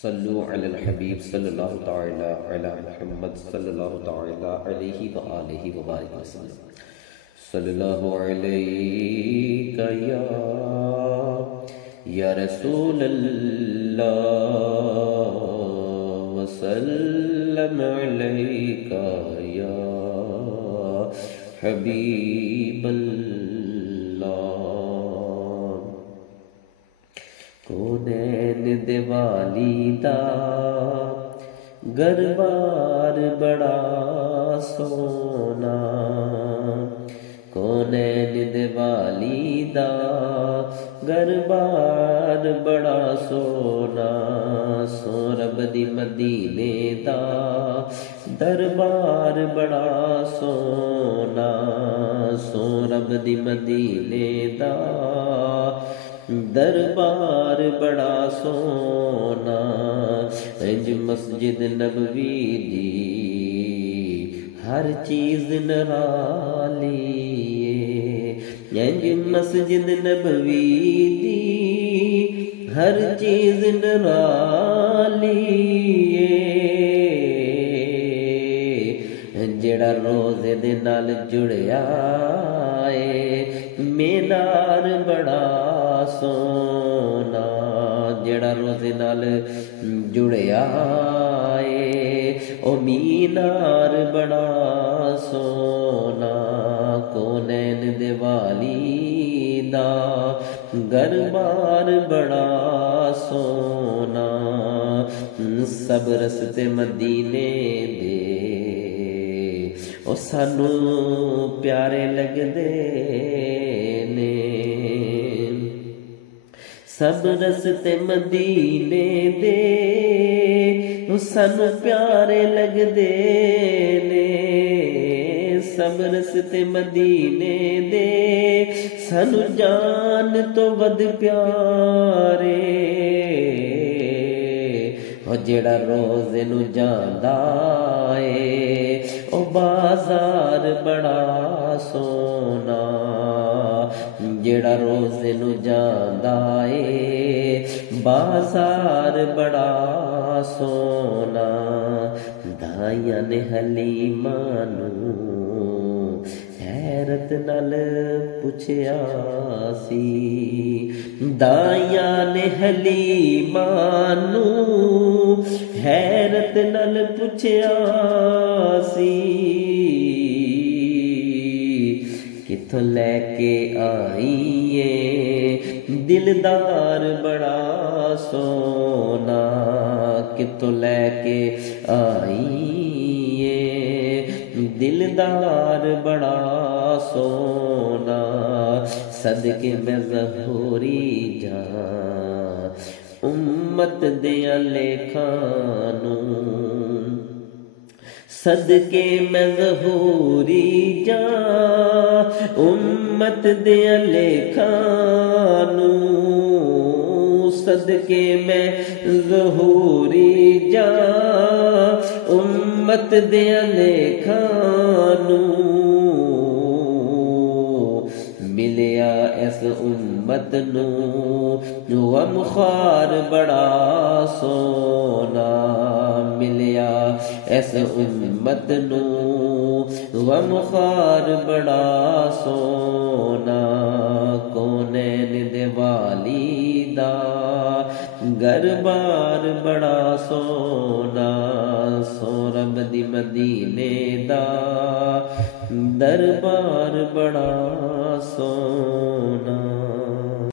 सल्लु अलल हबीब सल्लल्लाहु तआला अला मुहम्मद सल्लल्लाहु तआला अलैहि व आलिहि व बारिक वसल्लम। सल्लल्लाहु अलैका या रसूल अल्लाह व सल्लम अलैका या हबीब कोनैन दिवाली दा गरबार बड़ा सोना, कोनैन दिवाली दा गरबार बड़ा सोना, सो रब दी मदीने दा दरबार बड़ा सोना, सो रब दी मदीने दा दरबार बड़ा सोना। इंज मस्जिद नबवी दी हर चीज निराली, इंज मस्जिद नबवी दी हर चीज निराली, जेड़ा रोज़े दे नाल जुड़िया है मीनार बड़ा सोना, जेड़ा रोज़े नाल जुड़िया है ओ मीनार बड़ा सोना, कोनैन दिवाली दा गरबार बड़ा सोना, सब रस्ते मदीने दे ओ सानू प्यारे लगदे ने, सब रस्ते मदीने दे ओ सानू प्यारे लगदे ने, सब रस्ते मदीने दे सानू जान तो वध प्यारे, ओ जेड़ा रोज़े नू जांदा ए ओ बाजार बड़ा सोना, जेड़ा रोज़े नू जांदा ए बाजार बड़ा सोना। दाइयां ने हलीमा नू हैरत नाल पुछया सी, दाइयां ने हलीमा नू हैरत नाल पुछया सी, किथों लैके आईए दिलदार बड़ा सोना, किथों लैके आईए दिलदार बड़ा सोना, सदके मैं ज़हूरी जा उम्मत दिया लेखानू, सदके मैं ज़हूरी जा उम्मत दिया लेखानू, सदके मैं ज़हूरी जा उम्मत दिया लेखानू, मिलिया इस उम्मत नू गमखार बड़ा सोना, मिलिया इस उम्मत नू गमखार बड़ा सोना, कोनैन दिवाली दा गरबार बड़ा सोना, सो रब दी मदीने दा दरबार बड़ा सोना।